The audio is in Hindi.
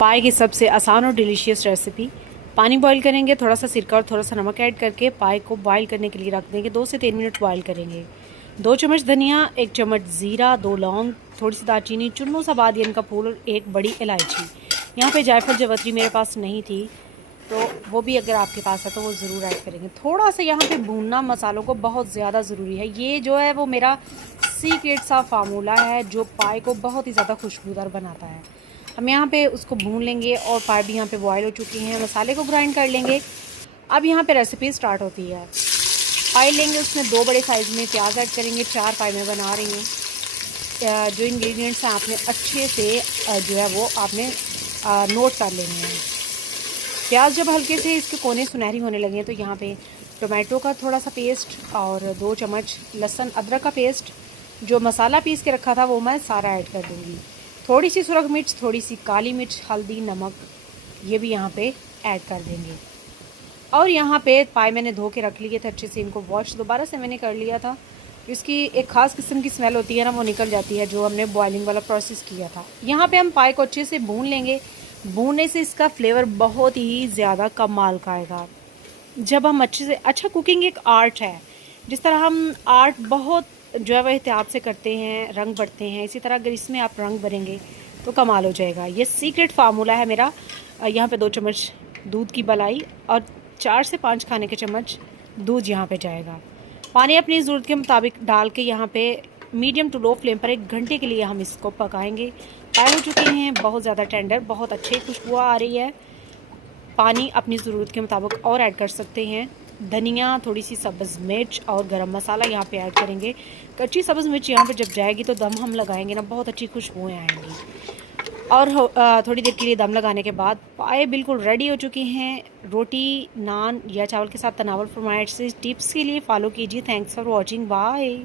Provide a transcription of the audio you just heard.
पाए की सबसे आसान और डिलीशियस रेसिपी। पानी बॉईल करेंगे, थोड़ा सा सिरका और थोड़ा सा नमक ऐड करके पाए को बॉईल करने के लिए रख देंगे। 2 से 3 मिनट बॉईल करेंगे। 2 चम्मच धनिया, 1 चम्मच ज़ीरा, 2 लौंग, थोड़ी सी दालचीनी, चुन्नों सा बादियन का फूल और 1 बड़ी इलायची। यहाँ पे जायफल जावित्री मेरे पास नहीं थी, तो वो भी अगर आपके पास है तो वो ज़रूर ऐड करेंगे। थोड़ा सा यहाँ पे भूनना मसालों को बहुत ज़्यादा ज़रूरी है। ये जो है वो मेरा सीक्रेट सा फार्मूला है जो पाए को बहुत ही ज़्यादा खुशबूदार बनाता है। हम यहाँ पे उसको भून लेंगे और पाए भी यहाँ पे बॉयल हो चुकी हैं। मसाले को ग्राइंड कर लेंगे। अब यहाँ पे रेसिपी स्टार्ट होती है। ऑयल लेंगे, उसमें 2 बड़े साइज़ में प्याज ऐड करेंगे। 4 पाए में बना रही हूँ। जो इंग्रेडिएंट्स हैं आपने अच्छे से जो है वो आपने नोट कर लेने हैं। प्याज जब हल्के से इसके कोने सुनहरी होने लगे तो यहाँ पे टोमेटो का थोड़ा सा पेस्ट और 2 चम्मच लहसुन अदरक का पेस्ट, जो मसाला पीस के रखा था वो मैं सारा ऐड कर दूँगी। थोड़ी सी सुरख मिर्च, थोड़ी सी काली मिर्च, हल्दी, नमक, ये भी यहाँ पे ऐड कर देंगे। और यहाँ पे पाए मैंने धो के रख लिए थे अच्छे से, इनको वॉश दोबारा से मैंने कर लिया था। इसकी एक ख़ास किस्म की स्मेल होती है ना, वो निकल जाती है जो हमने बॉइलिंग वाला प्रोसेस किया था। यहाँ पे हम पाए को अच्छे से भून लेंगे। भूनने से इसका फ्लेवर बहुत ही ज़्यादा कमाल का आएगा। जब हम अच्छे से, अच्छा कुकिंग एक आर्ट है। जिस तरह हम आर्ट बहुत जो है वह एहतियात से करते हैं, रंग भरते हैं, इसी तरह अगर इसमें आप रंग भरेंगे तो कमाल हो जाएगा। ये सीक्रेट फार्मूला है मेरा। यहाँ पे 2 चम्मच दूध की मलाई और 4 से 5 खाने के चम्मच दूध यहाँ पे जाएगा। पानी अपनी ज़रूरत के मुताबिक डाल के यहाँ पे मीडियम टू लो फ्लेम पर 1 घंटे के लिए हम इसको पकाएंगे। पाए हो चुके हैं बहुत ज़्यादा टेंडर, बहुत अच्छी खुशबू आ रही है। पानी अपनी ज़रूरत के मुताबिक और ऐड कर सकते हैं। धनिया, थोड़ी सी सब्ज़ मिर्च और गरम मसाला यहाँ पे ऐड करेंगे। कच्ची सब्ज़ मिर्च यहाँ पे जब जाएगी तो दम हम लगाएंगे ना, बहुत अच्छी खुशबुएँ आएंगी। और थोड़ी देर के लिए दम लगाने के बाद पाए बिल्कुल रेडी हो चुकी हैं। रोटी, नान या चावल के साथ तनावल फरमाइश से टिप्स के लिए फॉलो कीजिए। Thanks for watching, bye.